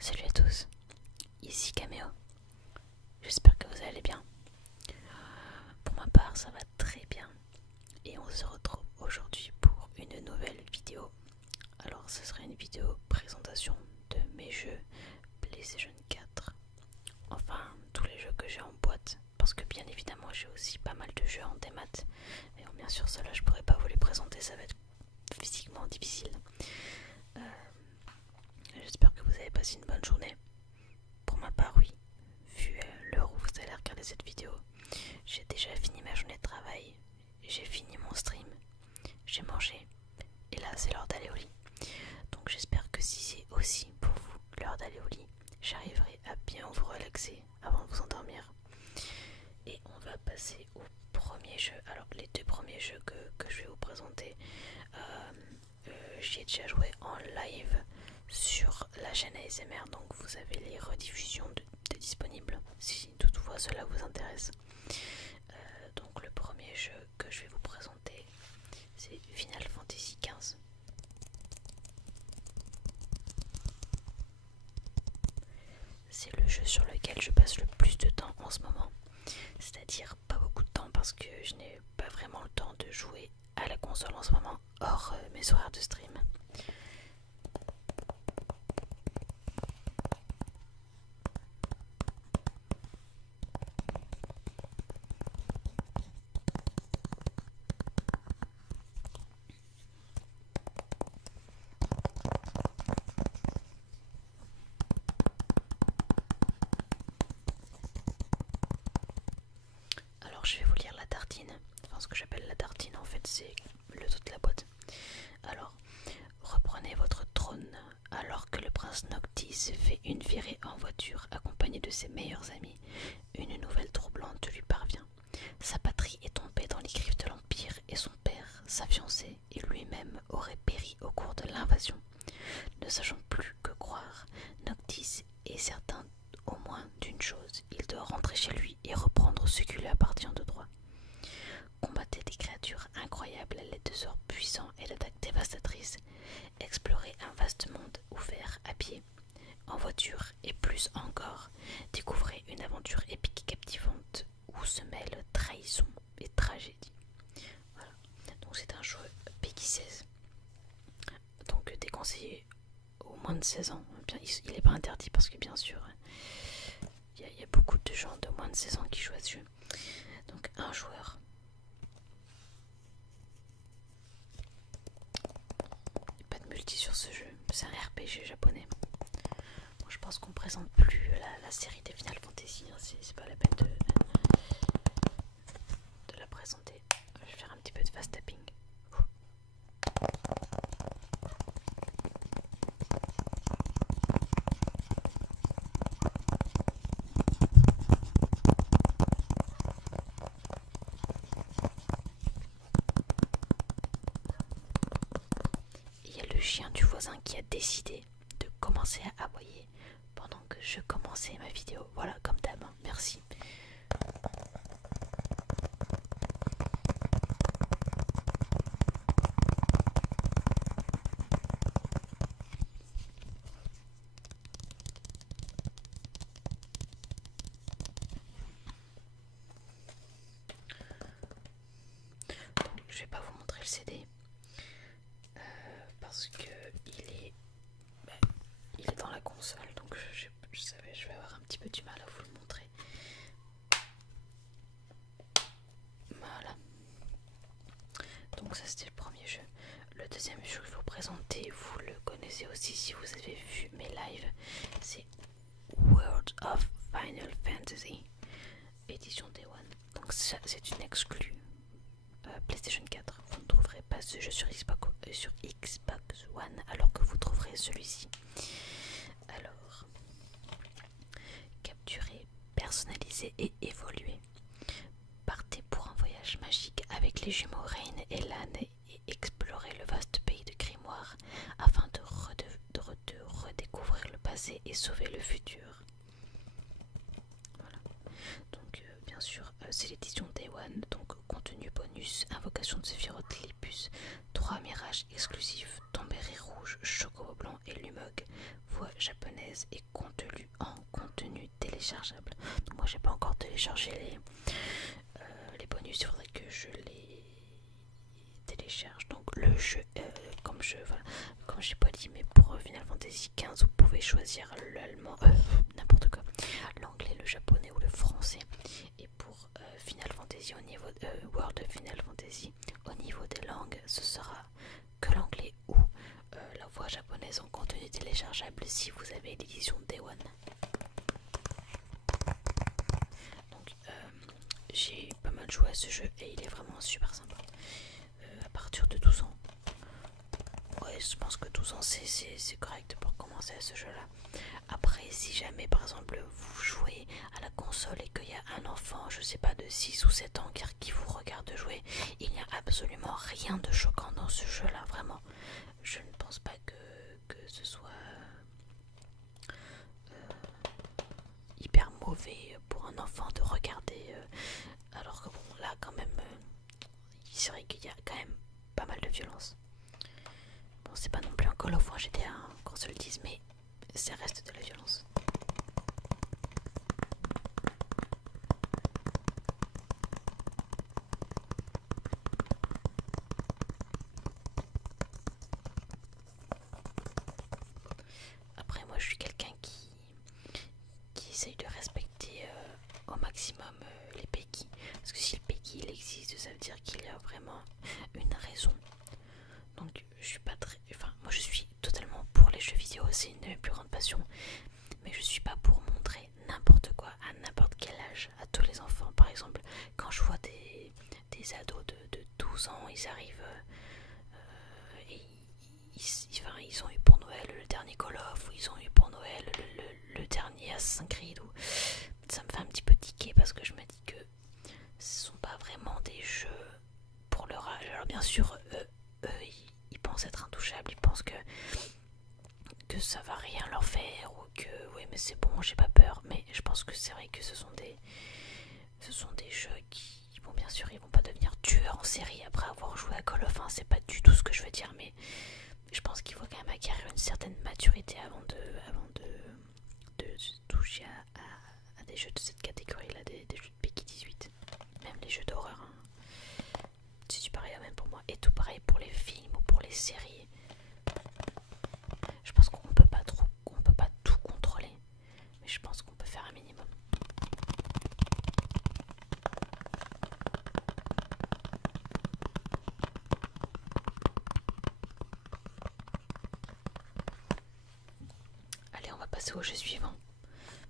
Salut à tous, ici Caméo. J'espère que vous allez bien. Pour ma part, ça va très bien. Et on se retrouve aujourd'hui pour une nouvelle vidéo. Alors, ce sera une vidéo présentation de mes jeux PlayStation 4. Enfin, tous les jeux que j'ai en boîte. Parce que bien évidemment, j'ai aussi pas mal de jeux en démat. Mais bon, bien sûr, ceux-là, je pourrais pas vous les présenter, ça va être physiquement difficile. J'espère que vous avez passé une bonne journée. Pour ma part, oui. Vu l'heure où vous allez regarder cette vidéo, j'ai déjà fini ma journée de travail, j'ai fini mon stream, j'ai mangé, et là c'est l'heure d'aller au lit. Donc j'espère que si c'est aussi pour vous l'heure d'aller au lit, j'arriverai à bien vous relaxer avant de vous endormir. Et on va passer au premier jeu. Alors les deux premiers jeux que je vais vous présenter, j'y ai déjà joué en live sur la chaîne ASMR, donc vous avez les rediffusions de disponibles si toutefois cela vous intéresse. Donc le premier jeu que je vais vous présenter, c'est Final Fantasy XV. C'est le jeu sur lequel je passe le plus de temps en ce moment, c'est-à-dire pas beaucoup de temps parce que je n'ai pas vraiment le temps de jouer à la console en ce moment, hors mes horaires de stream. Alors je vais vous lire la tartine, enfin ce que j'appelle la tartine en fait c'est le dos de la boîte. Alors, reprenez votre trône alors que le prince Noctis fait une virée en voiture accompagné de ses meilleurs amis. Une nouvelle troublante lui parvient. Sa patrie est tombée dans les griffes de l'Empire et son père, sa fiancée et lui-même auraient péri au cours de l'invasion. Ne sachant plus que croire, Noctis est certain au moins d'une chose, il doit rentrer chez lui et reprendre ce qui lui appartient de droit. Combattez des créatures incroyables à l'aide de sorts puissants et d'attaques dévastatrices. Explorez un vaste monde ouvert à pied, en voiture et plus encore. Découvrez une aventure épique et captivante où se mêlent trahison et tragédie. Voilà. Donc c'est un jeu Peggy 16. Donc déconseillé au moins de 16 ans. Bien, il n'est pas interdit parce que bien sûr il y a beaucoup de gens de moins de 16 ans qui jouent à ce jeu. Donc un joueur. Il n'y a pas de multi sur ce jeu. C'est un RPG japonais. Bon, je pense qu'on présente plus la série des Final Fantasy. Hein. C'est pas la peine de la présenter. Je vais faire un petit peu de fast tapping. Il y a le chien du voisin qui a décidé de commencer à aboyer pendant que je commençais ma vidéo. Voilà, comme d'hab, hein. Merci. Donc, je vais pas vous montrer le CD parce que bah, il est dans la console, donc je vais avoir un petit peu du mal à vous le montrer. Voilà. Donc ça c'était le premier jeu. Le deuxième jeu que je vais vous présenter, vous le connaissez aussi si vous avez vu mes lives, c'est World of Final Fantasy édition Day One. Donc ça c'est une exclue PlayStation 4. Vous ne trouverez pas ce jeu sur Xbox One alors que vous trouverez celui-ci. Alors, capturer, personnaliser et évoluer. Partez pour un voyage magique avec les jumeaux Rain et Lan et explorez le vaste pays de Grimoire afin de redécouvrir le passé et sauver le futur. Voilà. Donc bien sûr c'est l'édition Day One, donc contenu bonus, invocation de Sephiroth Lépus, 3 mirages exclusifs, Tombéry rouge, Chocobo blanc et Lumog, voix japonaise et contenu en contenu téléchargeable. Donc moi j'ai pas encore téléchargé les bonus, il faudrait que je les télécharge. Donc le jeu, comme j'ai pas dit, mais pour Final Fantasy XV vous pouvez choisir l'allemand, n'importe quoi, l'anglais, le japonais ou le français. Et pour Final Fantasy au niveau World of Final Fantasy, au niveau des langues, ce sera que l'anglais ou la voix japonaise en contenu téléchargeable si vous avez l'édition Day One. Donc j'ai pas mal joué à ce jeu et il est vraiment super sympa. À partir de 12 ans, ouais, je pense que 12 ans c'est correct pour commencer à ce jeu là. Après, si jamais par exemple vous jouez à la console et qu'il y a un enfant, je sais pas, de 6 ou 7 ans qui vous regarde jouer, il n'y a absolument rien de choquant dans ce jeu là, vraiment. Je ne pense pas que ce soit hyper mauvais pour un enfant de regarder, alors que bon, là quand même, c'est vrai qu'il y a quand même pas mal de violence. Bon, c'est pas non plus un Call of ou un GTA, hein, qu'on se le dise, mais ça reste de la violence. Après, moi je suis quelqu'un qui essaye de respecter au maximum les PEGI, parce que si le PEGI il existe, ça veut dire qu'il y a vraiment une raison. Donc je suis pas très, enfin moi je suis totalement pour les jeux vidéo, c'est une de mes plus grandes passions, mais je suis pas pour montrer n'importe quoi à n'importe quel âge à tous les enfants. Par exemple, quand je vois des ados de 12 ans, ils arrivent et ils ont eu pour Noël le dernier Call of, ou ils ont eu pour Noël le dernier Assassin's Creed, ou ça me fait un petit peu tiquer parce que je me dis que ce sont pas vraiment des jeux pour leur âge. Alors bien sûr, eux ils pensent être intouchables, ils pensent que ça va rien leur faire, ou que oui mais c'est bon, j'ai pas peur. Mais je pense que c'est vrai que ce sont des jeux qui, bon bien sûr ils vont pas devenir tueurs en série après avoir joué à Call of, hein, c'est pas du tout ce que je veux dire, mais je pense qu'il faut quand même acquérir une certaine maturité avant de toucher à des jeux de cette catégorie là, des jeux de PEGI 18, même les jeux d'horreur, hein. C'est du pareil même pour moi, et tout pareil pour les films ou pour les séries. Je pense qu'on peut pas tout contrôler, mais je pense qu'on peut faire un minimum. Allez, on va passer au jeu suivant.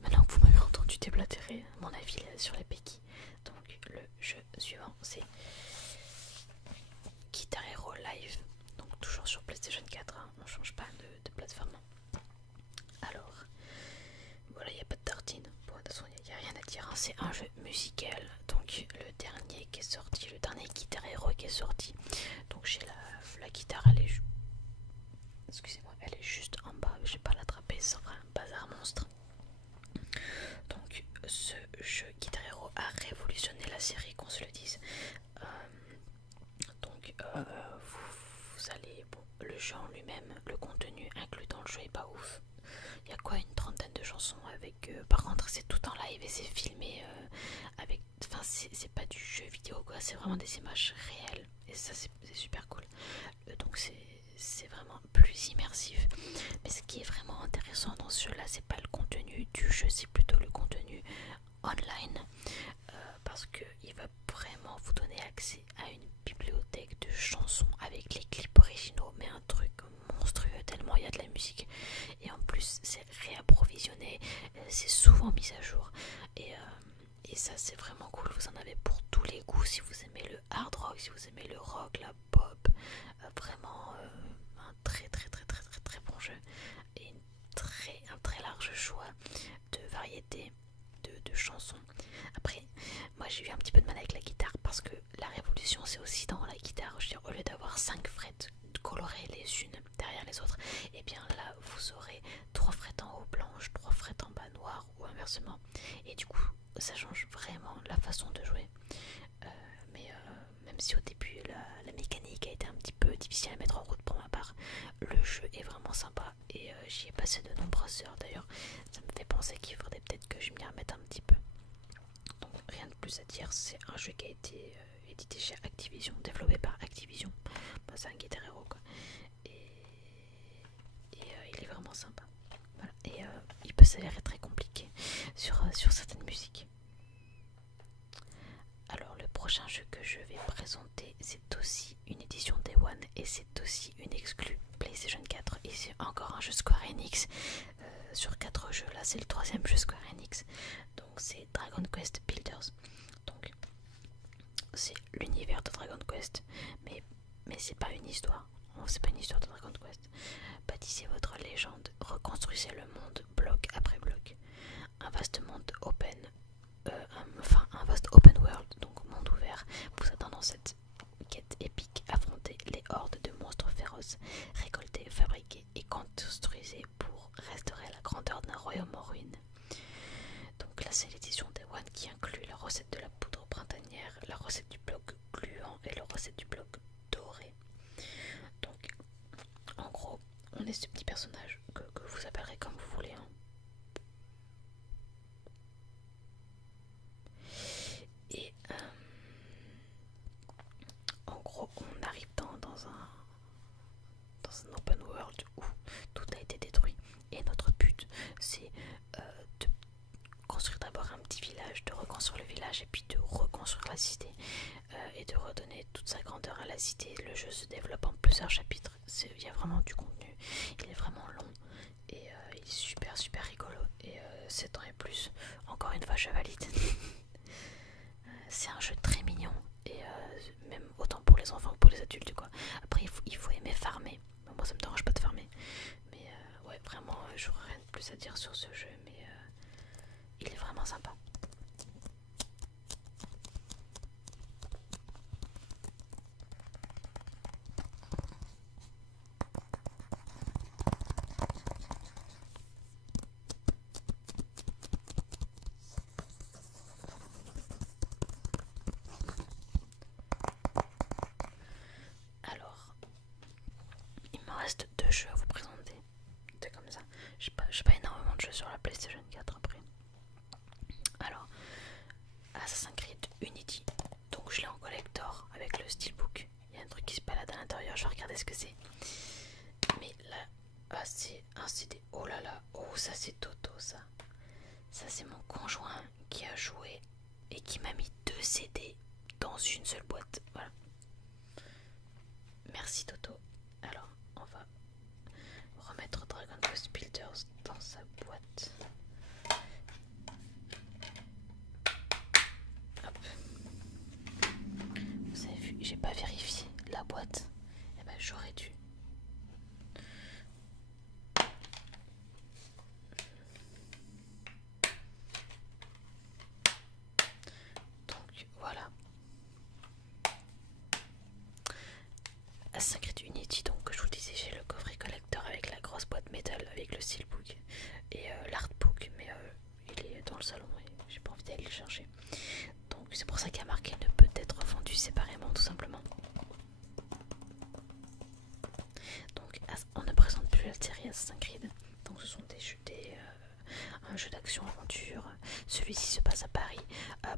Maintenant que vous m'avez entendu déblatérer mon avis sur les PEGI. Donc le jeu suivant c'est Guitar Hero Live. Donc toujours sur PlayStation 4, hein, on change pas de plateforme. Alors, voilà, il n'y a pas de tartine. Bon, de toute façon, il n'y a rien à dire, hein. C'est un jeu musical. Donc le dernier qui est sorti, le dernier Guitar Hero qui est sorti. Donc j'ai la guitare, excusez-moi, elle est juste en bas. Je vais pas l'attraper, ça fera un bazar monstre. Donc ce jeu Guitar Hero a révolutionné la série, qu'on se le dise. Donc vous allez, bon, le jeu en lui-même, le contenu inclus dans le jeu est pas ouf. Il y a quoi, une trentaine de chansons avec, par contre c'est tout en live et c'est filmé avec, enfin c'est pas du jeu vidéo quoi, c'est vraiment des images réelles et ça c'est super cool. Donc c'est vraiment plus immersif. Mais ce qui est vraiment intéressant dans ce jeu là, c'est pas le contenu du jeu, c'est plutôt le contenu online, parce qu'il va vraiment vous donner accès à une bibliothèque de chansons avec les clips originaux, mais un truc monstrueux tellement il y a de la musique, et en plus c'est réapprovisionné, c'est souvent mis à jour, et ça c'est vraiment cool. Vous en avez pour tous les goûts, si vous aimez le hard rock, si vous aimez le rock, la pop, vraiment un très bon jeu, et un très large choix de variétés de chansons. Après, moi j'ai eu un petit peu de mal avec la guitare parce que la révolution c'est aussi dans la guitare. Je veux dire, au lieu d'avoir 5 frettes colorées les unes derrière les autres, et bien là vous aurez 3 frettes en haut blanches, 3 frettes en bas noires ou inversement, et du coup ça change vraiment la façon de jouer. même si au début la mécanique a été un petit peu difficile à mettre en route pour ma part, le jeu est vraiment sympa et j'y ai passé de nombreuses heures. D'ailleurs, ça me fait penser qu'il faudrait peut-être que je m'y remette un petit peu. Donc rien de plus à dire, c'est un jeu qui a été édité chez Activision, développé par Activision. Bah, c'est un Guitar Hero quoi. Et il est vraiment sympa. Voilà. Et il peut s'avérer très compliqué sur certaines musiques. Alors le prochain jeu que je vais présenter, c'est aussi une édition Day One et c'est aussi une exclue PlayStation 4 et c'est encore un jeu Square Enix. Sur 4 jeux, là c'est le 3e jeu Square Enix, donc c'est Dragon Quest Builders. Donc c'est l'univers de Dragon Quest, mais c'est pas une histoire. C'est pas une histoire de Dragon Quest. Bâtissez votre légende, reconstruisez le monde bloc après bloc. Un vaste monde open, un vaste open world, donc monde ouvert, vous attend dans cette quête épique. Affrontez les hordes de monstres féroces, récoltez, fabriquez et construisez pour restaurer la grandeur d'un royaume en ruine. Donc là c'est l'édition Day One qui inclut la recette de la poudre printanière, la recette du bloc gluant et la recette du bloc doré. Donc en gros on est ce petit personnage que vous appellerez comme vous voulez. Et en gros on arrive dans un open world où tout a été détruit et notre but c'est de construire d'abord un petit village, de reconstruire le village et puis de reconstruire la cité et de redonner toute sa grandeur à la cité. Le jeu se développe en plusieurs chapitres, il y a vraiment du contenu, il est vraiment long et il est super rigolo et 7 ans et plus, encore une fois je valide. C'est un jeu très mignon et même autant pour les enfants que pour les adultes quoi. Après il faut aimer farmer. Moi ça me dérange pas de farmer, mais ouais vraiment j'aurais rien de plus à dire sur ce jeu, mais il est vraiment sympa. Alors il me reste 2 jeux à vous présenter. C'est comme ça. J'ai pas énormément de jeux sur la PlayStation 4 après. Alors, Assassin's Creed Unity. Donc je l'ai en collector avec le steelbook. Il y a un truc qui se balade à l'intérieur, je vais regarder ce que c'est. Mais là, c'est un CD. Oh là là, oh ça c'est Toto ça. Ça c'est mon conjoint qui a joué et qui m'a mis 2 CD dans une seule boîte. Voilà. Merci Toto. Alors, on va remettre Dragon Quest Builders dans sa boîte. Hop. Vous avez vu, j'ai pas vérifié la boîte. Eh ben j'aurais dû. Donc voilà. Assassin's Creed Unity, donc je vous disais, j'ai le coffret collector avec la grosse boîte métal avec le steelbook et l'artbook, mais il est dans le salon et j'ai pas envie d'aller le chercher. Donc c'est pour ça qu'il y a marqué ne peut être vendu séparément tout simplement. Donc on ne présente plus la série Assassin's Creed. Donc ce sont un jeu d'action-aventure. Celui-ci se passe à Paris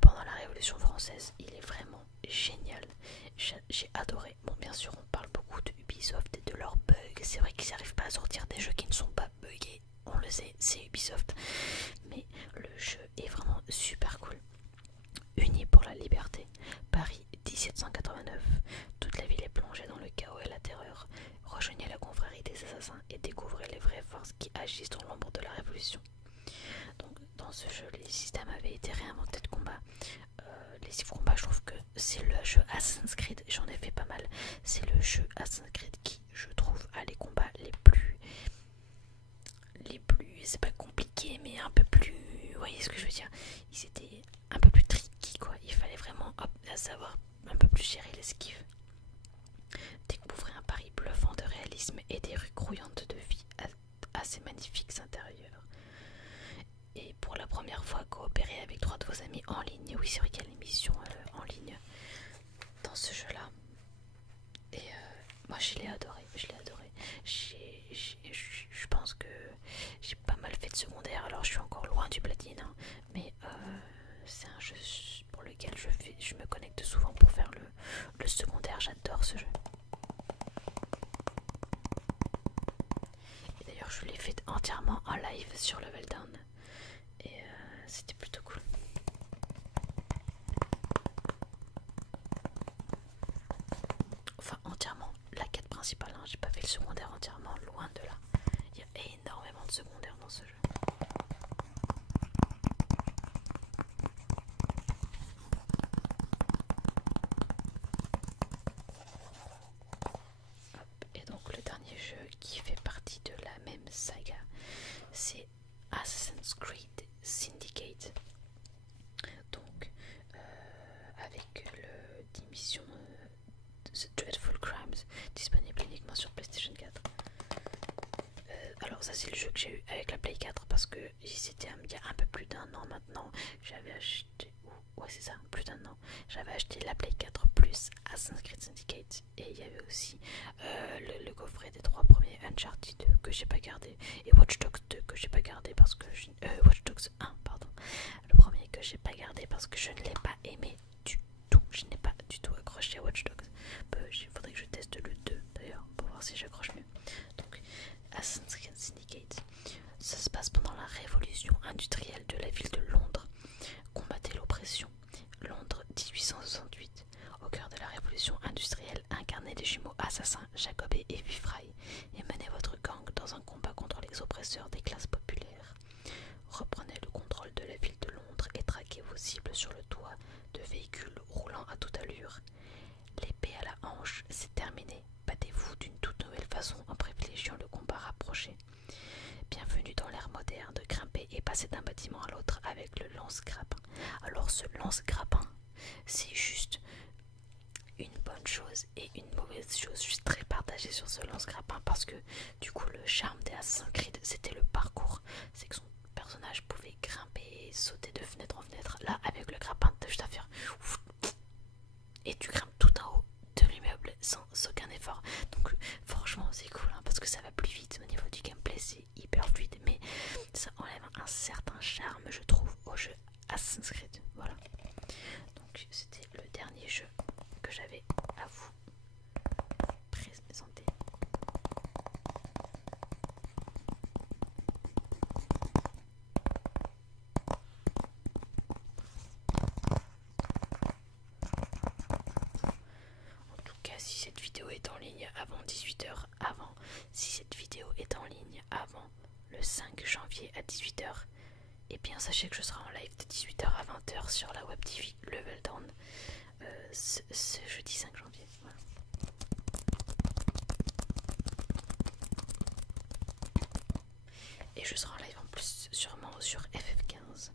pendant la Révolution française. Il est vraiment génial. J'ai adoré. Bon, bien sûr, on parle beaucoup de Ubisoft et de leurs bugs. C'est vrai qu'ils n'arrivent pas à sortir des jeux qui ne sont pas buggés. On le sait, c'est Ubisoft. Mais le jeu est vraiment super cool. Unis pour la liberté. Paris 1789. Toute la ville est plongée dans le chaos et la terreur. Rejoignez la confrérie des assassins et découvrez les vraies forces qui agissent dans l'ombre de la révolution. Donc dans ce jeu, les systèmes avaient été réinventés de combat. Les combats, je trouve que c'est le jeu Assassin's Creed, j'en ai fait pas mal. C'est le jeu Assassin's Creed qui, je trouve, a les combats les plus, c'est pas compliqué, mais un peu plus, vous voyez ce que je veux dire. Ils étaient un peu plus tricky quoi. Il fallait vraiment savoir un peu plus gérer l'esquive. Découvrez un Paris bluffant de réalisme et des rues grouillantes de vie assez magnifiques intérieures. Et pour la première fois, coopérer avec 3 de vos amis en ligne. Oui, c'est vrai qu'il y a l'émission en ligne dans ce ce jeu-là. Et moi je l'ai adoré, je pense que j'ai pas mal fait de secondaire, alors je suis encore loin du platine, hein, mais c'est un jeu pour lequel je me connecte souvent pour faire le secondaire, j'adore ce jeu. Et d'ailleurs je l'ai fait entièrement en live sur Level Down, et c'était plutôt cool. Enfin entièrement, la quête principale, hein. J'ai pas fait le secondaire entièrement, loin de là. Il y a énormément de secondaires dans ce jeu. Hop. Et donc le dernier jeu qui fait partie de la même saga, c'est Assassin's Creed Syndicate. Donc avec le d'émission The Dreadful Crimes, disponible uniquement sur PlayStation 4. Alors ça c'est le jeu que j'ai eu avec la Play 4 parce que c'était il y a un peu plus d'un an maintenant. J'avais acheté, ouais c'est ça, plus d'un an. J'avais acheté la Play 4 plus Assassin's Creed Syndicate, et il y avait aussi le coffret des 3 premiers Uncharted 2 que j'ai pas gardé, et Watch Dogs 2 que j'ai pas gardé parce que Watch Dogs 1 pardon, le premier que j'ai pas gardé parce que je ne l'ai pas aimé du tout. Je n'ai pas du tout accroché à Watch Dogs. Il faudrait que je teste le 2 d'ailleurs pour voir si j'accroche mieux. Donc Assassin's Creed Syndicate, ça se passe pendant la révolution industrielle de la ville de Londres. Combattez l'oppression. Londres 1868. Au cœur de la révolution industrielle, incarnez les jumeaux assassins Jacob et Evie Fry et menez votre gang dans un combat contre les oppresseurs des classes populaires. Reprenez le contrôle de la ville de Londres et traquez vos cibles sur le toit de véhicules roulant à toute allure. L'épée à la hanche, c'est terminé. Battez-vous d'une toute nouvelle façon en privilégiant le combat rapproché. Bienvenue dans l'ère moderne de grimper et passer d'un bâtiment à l'autre avec le lance-grappin. Alors ce lance-grappin, c'est juste une bonne chose et une mauvaise chose. Je suis très partagée sur ce lance-grappin parce que du coup le charme des Assassin's Creed c'était le parcours. C'est que son personnage pouvait grimper et sauter de fenêtre en fenêtre. Là avec le grappin t'as juste à faire et tu grimpes tout en haut de l'immeuble sans aucun effort. Donc franchement c'est cool hein, parce que ça va plus vite au niveau du gameplay, c'est hyper fluide, mais ça enlève un certain charme je trouve au jeu Assassin's Creed. Voilà, donc c'était le dernier jeu que j'avais à vous présenter. En tout cas, si cette vidéo est en ligne avant 18h, si cette vidéo est en ligne avant le 5 janvier à 18h, et bien sachez que je serai en live de 18h à 20h sur la web TV Level Down ce jeudi 5 janvier. Voilà. Et je serai en live en plus sûrement sur FF15.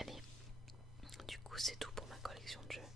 Allez, du coup c'est tout pour ma collection de jeux.